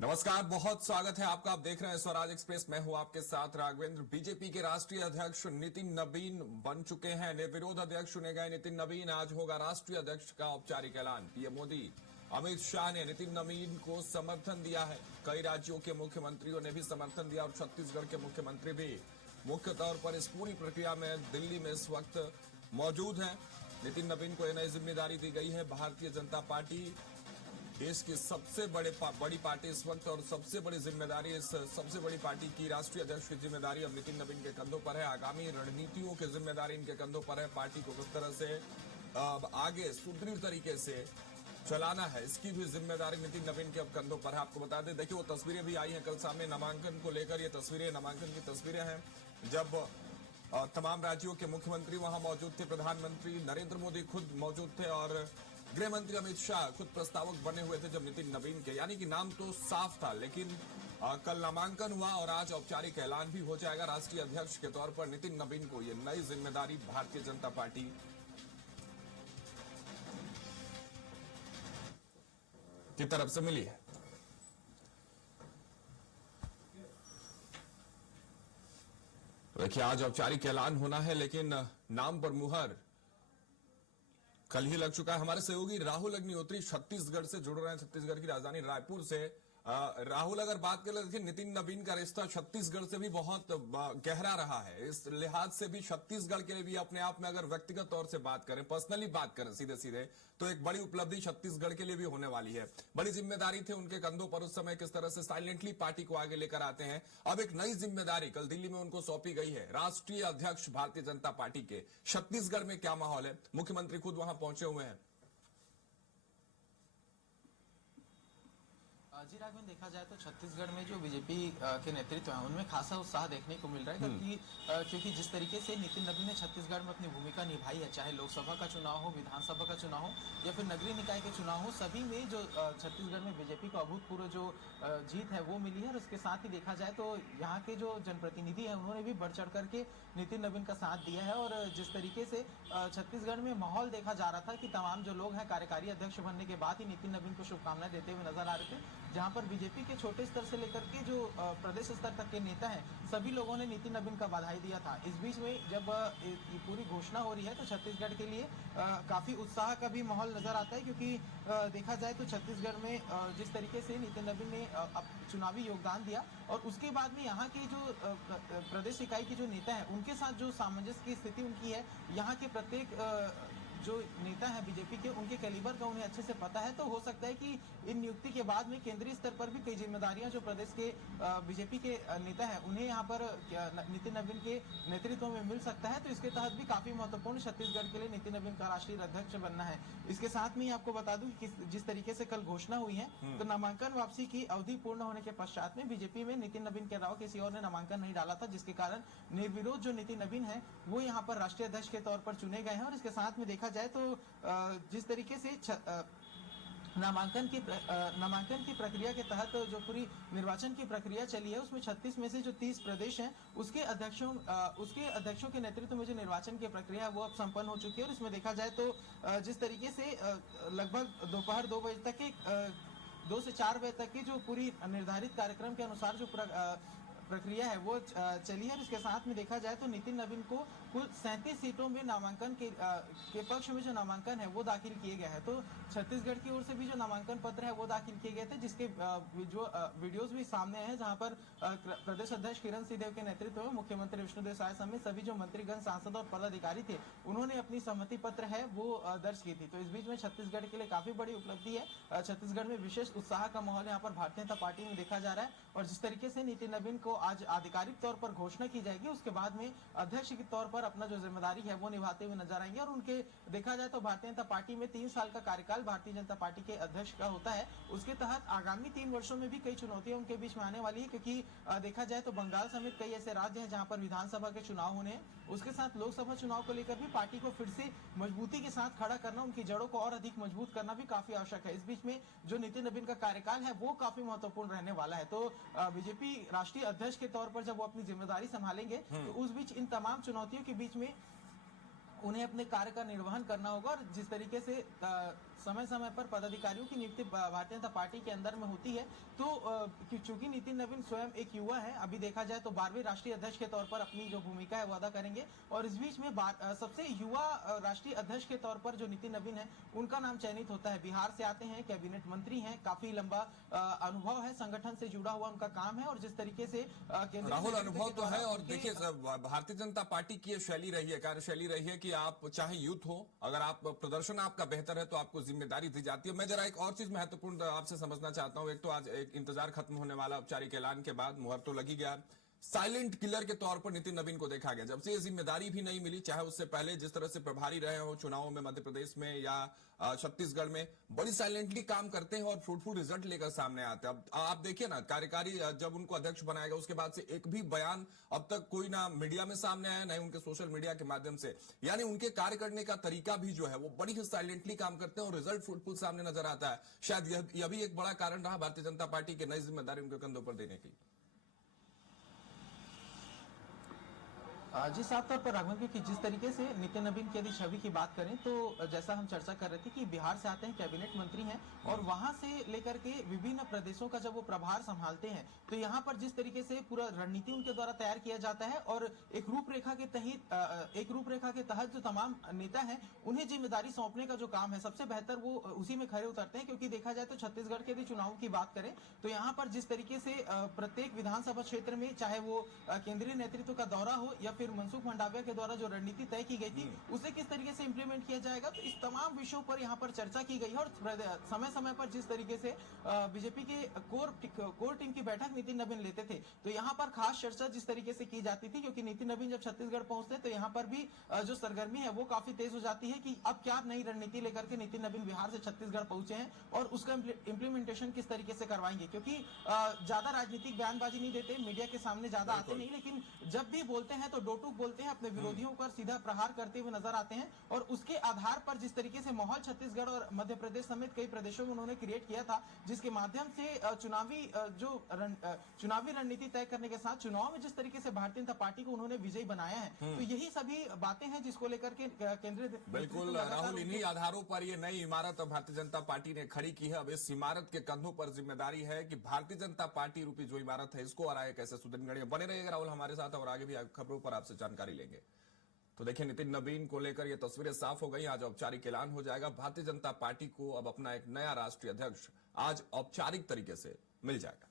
नमस्कार, बहुत स्वागत है आपका। आप देख रहे हैं स्वराज एक्सप्रेस। मैं हूं आपके साथ राघवेंद्र। बीजेपी के राष्ट्रीय अध्यक्ष नितिन नवीन बन चुके हैं। निर्विरोध अध्यक्ष चुने गए नितिन नवीन आज होगा राष्ट्रीय अध्यक्ष का औपचारिक ऐलान। पीएम मोदी अमित शाह ने नितिन नवीन को समर्थन दिया है। कई राज्यों के मुख्यमंत्रियों ने भी समर्थन दिया और छत्तीसगढ़ के मुख्यमंत्री भी मुख्य तौर पर इस पूरी प्रक्रिया में दिल्ली में इस वक्त मौजूद है। नितिन नवीन को यह नई जिम्मेदारी दी गई है। भारतीय जनता पार्टी देश की सबसे बड़ी पार्टी इस वक्त और सबसे बड़ी जिम्मेदारी, इस सबसे बड़ी पार्टी की राष्ट्रीय अध्यक्ष की जिम्मेदारी अब नितिन नवीन के कंधों पर है। आगामी रणनीतियों की जिम्मेदारी इनके कंधों पर है। पार्टी को किस तरह से आगे सुदृढ़ तरीके से चलाना है, इसकी भी जिम्मेदारी नितिन नवीन के अब कंधों पर है। आपको बता दें, देखिए वो तस्वीरें भी आई हैं कल सामने नामांकन को लेकर। ये तस्वीरें नामांकन की तस्वीरें हैं जब तमाम राज्यों के मुख्यमंत्री वहां मौजूद थे। प्रधानमंत्री नरेंद्र मोदी खुद मौजूद थे और गृह मंत्री अमित शाह खुद प्रस्तावक बने हुए थे जब नितिन नवीन के, यानी कि नाम तो साफ था। लेकिन कल नामांकन हुआ और आज औपचारिक ऐलान भी हो जाएगा। राष्ट्रीय अध्यक्ष के तौर पर नितिन नवीन को यह नई जिम्मेदारी भारतीय जनता पार्टी की तरफ से मिली है। देखिए आज औपचारिक ऐलान होना है, लेकिन नाम पर मुहर कल ही लग चुका है। हमारे सहयोगी राहुल अग्निहोत्री छत्तीसगढ़ से जुड़ रहे हैं, छत्तीसगढ़ की राजधानी रायपुर से। राहुल, अगर बात करें, देखिए नितिन नवीन का रिश्ता छत्तीसगढ़ से भी बहुत गहरा रहा है। इस लिहाज से भी छत्तीसगढ़ के लिए भी अपने आप में अगर व्यक्तिगत तौर से बात करें, पर्सनली बात करें सीधे सीधे, तो एक बड़ी उपलब्धि छत्तीसगढ़ के लिए भी होने वाली है। बड़ी जिम्मेदारी थी उनके कंधों पर उस समय, किस तरह से साइलेंटली पार्टी को आगे लेकर आते हैं। अब एक नई जिम्मेदारी कल दिल्ली में उनको सौंपी गई है, राष्ट्रीय अध्यक्ष भारतीय जनता पार्टी के। छत्तीसगढ़ में क्या माहौल है? मुख्यमंत्री खुद वहां पहुंचे हुए हैं। जी राघवेंद्र, देखा जाए तो छत्तीसगढ़ में जो बीजेपी के नेतृत्व है उनमें खासा उत्साह देखने को मिल रहा है, क्योंकि जिस तरीके से नितिन नवीन ने छत्तीसगढ़ में अपनी भूमिका निभाई है, चाहे लोकसभा का चुनाव हो, विधानसभा का चुनाव हो या फिर नगरीय निकाय के चुनाव हो, सभी में जो छत्तीसगढ़ में बीजेपी को अभूतपूर्व जो जीत है वो मिली है। और उसके साथ ही देखा जाए तो यहाँ के जो जनप्रतिनिधि है उन्होंने भी बढ़ चढ़ करके नितिन नवीन का साथ दिया है। और जिस तरीके से छत्तीसगढ़ में माहौल देखा जा रहा था कि तमाम जो लोग हैं कार्यकारी अध्यक्ष बनने के बाद ही नितिन नवीन को शुभकामनाएं देते हुए नजर आ रहे थे, जहां पर बीजेपी के छोटे स्तर से लेकर के जो प्रदेश स्तर तक के नेता हैं सभी लोगों ने नितिन नवीन का बधाई दिया था। इस बीच में जब ये पूरी घोषणा हो रही है तो छत्तीसगढ़ के लिए काफी उत्साह का भी माहौल नजर आता है, क्योंकि देखा जाए तो छत्तीसगढ़ में जिस तरीके से नितिन नवीन ने चुनावी योगदान दिया और उसके बाद में यहाँ के जो प्रदेश इकाई के जो नेता हैं उनके साथ जो सामंजस्य की स्थिति उनकी है, यहाँ के प्रत्येक जो नेता है बीजेपी के उनके कैलिबर का उन्हें अच्छे से पता है। तो हो सकता है कि इन नियुक्ति के बाद में केंद्रीय स्तर पर भी कई जिम्मेदारियां जो प्रदेश के बीजेपी के नेता हैं उन्हें यहाँ पर नितिन नवीन के नेतृत्व में मिल सकता है। तो इसके तहत भी काफी महत्वपूर्ण छत्तीसगढ़ के लिए नितिन नवीन का राष्ट्रीय अध्यक्ष बनना है। इसके साथ में आपको बता दूं कि जिस तरीके से कल घोषणा हुई है तो नामांकन वापसी की अवधि पूर्ण होने के पश्चात में बीजेपी में नितिन नवीन के अलावा किसी और ने नामांकन नहीं डाला था, जिसके कारण निर्विरोध जो नितिन नवीन है वो यहाँ पर राष्ट्रीय अध्यक्ष के तौर पर चुने गए हैं। और इसके साथ में देखा जाए तो जिस तरीके से नामांकन की प्रक्रिया के तहत जो पूरी निर्वाचन की प्रक्रिया चली है उसमें 36 में से जो 30 प्रदेश हैं उसके अध्यक्षों के नेतृत्व में जो निर्वाचन की प्रक्रिया है वो अब संपन्न हो चुकी है। और इसमें देखा जाए तो जिस तरीके से लगभग दोपहर 2 बजे तक के 2 से 4 बजे तक की जो पूरी निर्धारित कार्यक्रम के अनुसार जो प्रक्रिया है वो चली है। इसके साथ में देखा जाए तो नितिन नवीन को कुल 37 सीटों में नामांकन के पक्ष में जो नामांकन है वो दाखिल किए गए हैं। तो छत्तीसगढ़ की ओर से भी जो नामांकन पत्र है वो दाखिल किए गए थे, जिसके जो वीडियोस भी सामने आए हैं, जहां पर प्रदेश अध्यक्ष किरण सिंहदेव के नेतृत्व में मुख्यमंत्री विष्णुदेव साय समेत सभी जो मंत्रीगण, सांसद और पदाधिकारी थे उन्होंने अपनी सहमति पत्र है वो दर्ज की थी। तो इस बीच में छत्तीसगढ़ के लिए काफी बड़ी उपलब्धि है। छत्तीसगढ़ में विशेष उत्साह का माहौल यहाँ पर भारतीय जनता पार्टी में देखा जा रहा है। और जिस तरीके से नितिन नवीन को आज आधिकारिक तौर पर घोषणा की जाएगी, उसके बाद में अध्यक्ष के तौर पर अपना जो जिम्मेदारी है वो निभाते हुए नजर आएंगे। और उनके देखा जाए तो भारतीय जनता पार्टी में 3 साल का कार्यकाल भारतीय जनता पार्टी के अध्यक्ष का होता है। उसके तहत आगामी 3 वर्षों में भी कई चुनौतियां उनके बीच में आने वाली है, क्योंकि देखा जाए तो बंगाल समेत कई ऐसे राज्य हैं जहां पर विधानसभा के चुनाव होने हैं। उसके साथ लोकसभा चुनाव को लेकर भी पार्टी को फिर से मजबूती के साथ खड़ा करना, उनकी जड़ों को और अधिक मजबूत करना भी काफी आवश्यक है। इस बीच में जो नितिन नवीन का कार्यकाल है वो काफी महत्वपूर्ण रहने वाला है। तो बीजेपी राष्ट्रीय अध्यक्ष के तौर पर जब वो अपनी जिम्मेदारी संभालेंगे तो उस बीच इन तमाम चुनौतियों के बीच में उन्हें अपने कार्य का निर्वहन करना होगा और जिस तरीके से समय समय पर पदाधिकारियों की नियुक्ति भारतीय जनता पार्टी के अंदर में होती है तो चूंकि नितिन नवीन स्वयं एक युवा है, अभी देखा जाए तो 12वें राष्ट्रीय अध्यक्ष के तौर पर अपनी जो भूमिका है वो अदा करेंगे और इस बीच में सबसे युवा राष्ट्रीय अध्यक्ष के तौर पर जो नितिन नवीन है उनका नाम चयनित होता है। बिहार से आते हैं, कैबिनेट मंत्री हैं, काफी लंबा अनुभव है, संगठन से जुड़ा हुआ उनका काम है और जिस तरीके से राहुल अनुभव तो है। और देखिए भारतीय जनता पार्टी की ये शैली रही है, कार्यशैली रही है कि आप चाहे यूथ हो, अगर आप प्रदर्शन आपका बेहतर है तो आपको जिम्मेदारी दी जाती है। मैं जरा एक और चीज महत्वपूर्ण आपसे समझना चाहता हूं। एक तो आज एक इंतजार खत्म होने वाला, औपचारिक ऐलान के बाद मुहर तो लगी गया। साइलेंट किलर के तौर पर नितिन नवीन को देखा गया, जब से ये जिम्मेदारी भी नहीं मिली, चाहे उससे पहले जिस तरह से प्रभारी रहे हो चुनावों में मध्य प्रदेश में या छत्तीसगढ़ में, बड़ी साइलेंटली काम करते हैं और फ्रूटफुल रिजल्ट लेकर सामने आते हैं। अब आप देखिए ना, कार्यकारी जब उनको अध्यक्ष बनाएगा उसके बाद से एक भी बयान अब तक कोई ना मीडिया में सामने आया, ना उनके सोशल मीडिया के माध्यम से। यानी उनके कार्य करने का तरीका भी जो है वो बड़ी ही साइलेंटली काम करते हैं और रिजल्ट फ्रूटफुल सामने नजर आता है। शायद यह भी एक बड़ा कारण रहा भारतीय जनता पार्टी की नई जिम्मेदारी उनके कंधों पर देने की। जी, साफ तौर पर राघवेंद्र की जिस तरीके से नितिन नवीन की यदि छवि की बात करें तो जैसा हम चर्चा कर रहे थे कि बिहार से आते हैं, कैबिनेट मंत्री हैं और वहां से लेकर के विभिन्न प्रदेशों का जब वो प्रभार संभालते हैं तो यहाँ पर जिस तरीके से पूरा रणनीति उनके द्वारा तैयार किया जाता है और एक रूपरेखा के तहत जो तमाम नेता हैं उन्हें जिम्मेदारी सौंपने का जो काम है सबसे बेहतर वो उसी में खड़े उतरते हैं। क्योंकि देखा जाए तो छत्तीसगढ़ के यदि चुनावों की बात करें तो यहाँ पर जिस तरीके से प्रत्येक विधानसभा क्षेत्र में चाहे वो केंद्रीय नेतृत्व का दौरा हो या फिर मनसुख मंडाविया के द्वारा जो रणनीति तय की गई थी उसे किस तरीके से इंप्लीमेंट किया जाएगा, तो इस तमाम विषयों पर यहाँ पर चर्चा की गई है। और समय समय पर जिस तरीके से बीजेपी के कोर टीम की बैठक नितिन नवीन लेते थे तो यहाँ पर खास चर्चा जिस तरीके से की जाती थी, क्योंकि नितिन नवीन जब छत्तीसगढ़ पहुंचते तो यहाँ पर भी जो सरगर्मी है वो काफी तेज हो जाती है कि अब क्या नई रणनीति लेकर के नितिन नवीन बिहार से छत्तीसगढ़ पहुंचे हैं और उसका इंप्लीमेंटेशन किस तरीके से करवाएंगे। क्योंकि ज्यादा राजनीतिक बयानबाजी नहीं देते, मीडिया के सामने ज्यादा आते नहीं, लेकिन जब भी बोलते हैं तो डोटू बोलते हैं, अपने विरोधियों पर सीधा प्रहार करते हुए नजर आते हैं। और उसके आधार पर जिस तरीके से माहौल छत्तीसगढ़ और मध्य प्रदेश समेत कई प्रदेशों में उन्होंने क्रिएट किया था, जिसके माध्यम से चुनावी रणनीति तय करने के साथ चुनाव में जिस तरीके से भारतीय जनता पार्टी को उन्होंने विजयी बनाया है, तो यही सभी बातें हैं जिसको लेकर के केंद्रीय बिल्कुल राहुल, इन्हीं आधारों पर ये नई इमारत भारतीय जनता पार्टी ने खड़ी की है। अब इस इमारत के कंधों पर जिम्मेदारी है कि भारतीय जनता पार्टी रूपी जो इमारत है इसको और आगे कैसे सुदृढ़। बने रहिएगा राहुल हमारे साथ और आगे भी खबरों पर आपसे जानकारी लेंगे। तो देखिए नितिन नवीन को लेकर ये तस्वीरें साफ हो गई। आज औपचारिक ऐलान हो जाएगा, भारतीय जनता पार्टी को अब अपना एक नया राष्ट्रीय अध्यक्ष आज औपचारिक तरीके से मिल जाएगा।